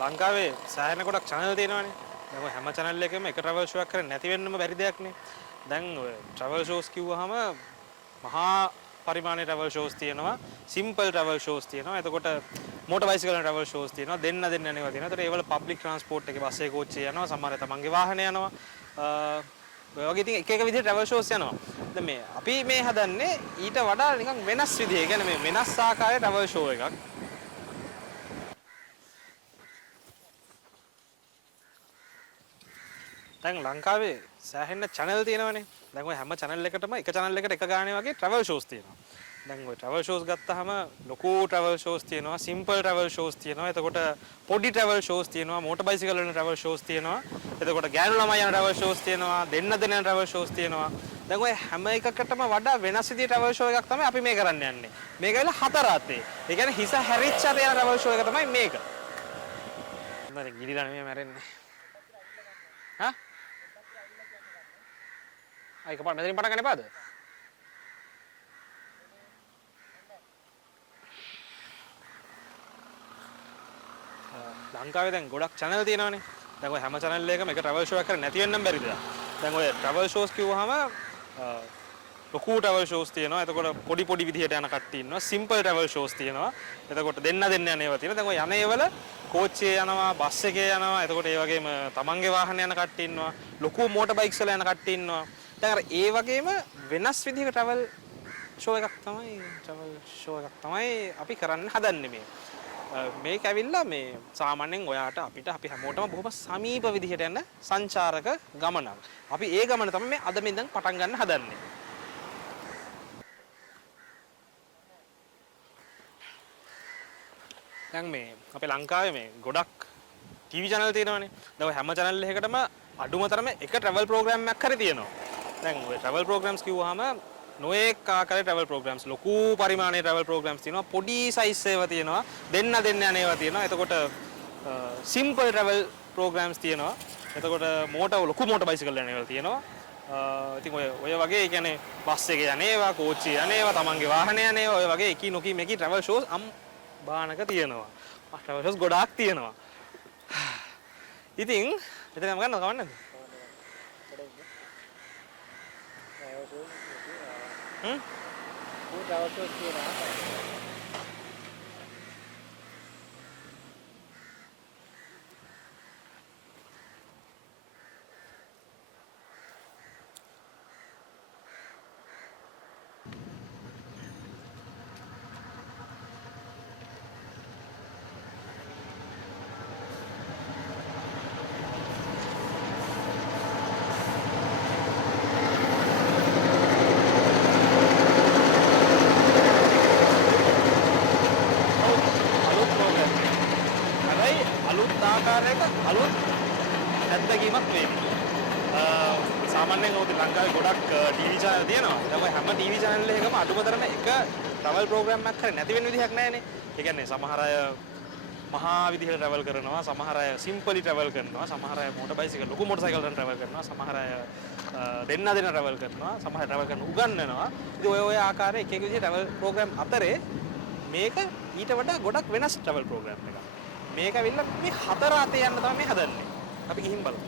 ලංකාවේ සෑහෙන ගොඩක් channel තියෙනවානේ. දැන් ඔය හැම channel එකකම එක travel show එකක් කරන්නේ නැති වෙන්නම බැරි දෙයක් නේ. දැන් ඔය travel shows කිව්වහම මහා පරිමාණයේ travel shows තියෙනවා. simple travel shows තියෙනවා. එතකොට motor bicycle travel shows තියෙනවා. දෙන්න යනවා තියෙනවා. ඒතර ඒවල public transport එකේ බස් එකේ කෝච්චිය යනවා. සමහර තමන්ගේ වාහනේ යනවා. ඔය වගේ ඉතින් එක විදිහේ travel shows යනවා. දැන් මේ අපි මේ හදන්නේ ඊට වඩා නිකන් වෙනස් විදිහේ. කියන්නේ මේ වෙනස් ආකාරයේ travel show එකක්. දැන් ලංකාවේ සෑහෙන channel තියෙනවනේ. දැන් ඔය හැම channel එකටම එක channel එකට එක ගානේ වගේ travel shows තියෙනවා. දැන් ඔය travel shows ගත්තාම ලොකු travel shows තියෙනවා, simple travel shows තියෙනවා. එතකොට පොඩි travel shows තියෙනවා, motor bicycle වල travel shows තියෙනවා. එතකොට ගෑනු ළමයි යන travel shows තියෙනවා, දෙන්න යන travel shows තියෙනවා. දැන් ඔය හැම එකකටම වඩා වෙනස් විදිහේ travel show එකක් තමයි අපි මේ කරන්න යන්නේ. මේක වෙලා හතර අතේ. ඒ කියන්නේ හිස හැරිච්ච අතේ යන travel show එක තමයි මේක. මම ගිලිලා නෙමෙයි මැරෙන්නේ. හා? ඒක පාට මෙතනින් පටන් ගන්න එපාද? ලංකාවේ දැන් ගොඩක් channel තියෙනවානේ. දැන් ඔය හැම channel එකකම එක travel show එකක් කරන්නේ නැති වෙන්නම් බැරිද? දැන් ඔය travel shows කිව්වහම ලොකු travel shows තියෙනවා. එතකොට පොඩි විදිහට යන කට්ටිය ඉන්නවා. simple travel shows තියෙනවා. එතකොට දෙන්න යන ඒවා තියෙනවා. දැන් ඔය යන ඒවල කෝච්චියේ යනවා, බස් එකේ යනවා. එතකොට ඒ වගේම තමන්ගේ වාහනේ යන කට්ටිය ඉන්නවා. ලොකු motor bikes වල යන කට්ටිය ඉන්නවා. දැන් අර ඒ වගේම වෙනස් විදිහක travel show එකක් තමයි අපි කරන්න හදන්නේ මේ. මේක ඇවිල්ලා මේ සාමාන්‍යයෙන් ඔයාට අපිට අපි හැමෝටම බොහොම සමීප විදිහට යන සංචාරක ගමනක්. අපි ඒ ගමන තමයි මේ අද මෙන්දන් පටන් ගන්න හදන්නේ. දැන් මේ අපේ ලංකාවේ මේ ගොඩක් TV channel තියෙනවානේ. දැන් ඔය හැම channel එකකටම අඩුම තරමේ එක travel program එකක් හරි තියෙනවා. දැන් ඔය travel programs කිව්වහම නොඑක ආකාරයේ travel programs ලොකු පරිමාණයේ travel programs තියෙනවා. පොඩි size ඒවා තියෙනවා. දෙන්න යන ඒවා තියෙනවා. එතකොට simple travel programs තියෙනවා. එතකොට ලොකු motor bicycle යන ඒවා තියෙනවා. ඉතින් ඔය වගේ කියන්නේ බස් එකේ යන ඒවා, කෝච්චිය යන ඒවා, තමන්ගේ වාහනේ යන ඒවා, ඔය වගේ එකී නොකී මේකී travel shows බානක තියෙනවා. travel shows ගොඩාක් තියෙනවා. ඉතින් එතනම ගන්නව කවන්නද? travel shows තියෙනවා. අලුත් අත්දැකීමක් වෙයි. සාමාන්‍යයෙන් ඔතන ලංකාවේ ගොඩක් TV channel තියෙනවා. දැන් ඔය හැම TV channel එකකම අඩුම තරම එක travel program එකක් හරි නැති වෙන විදිහක් නැහැනේ. ඒ කියන්නේ සමහර අය මහා විදිහට travel කරනවා, සමහර අය simply travel කරනවා, සමහර අය motor bicycle ලොකු motor cycle වලින් travel කරනවා, සමහර අය දෙන්න travel කරනවා, සමහර travel කරන උගන්වනවා. ඉතින් ඔය ආකාරයේ එක විදිහේ travel program අතරේ මේක ඊට වඩා ගොඩක් වෙනස් travel program එකක්. මේක ඇවිල්ලා මේ හතර අතේ යන්න තමයි මේ හදන්නේ. අපි ගිහින් බලමු.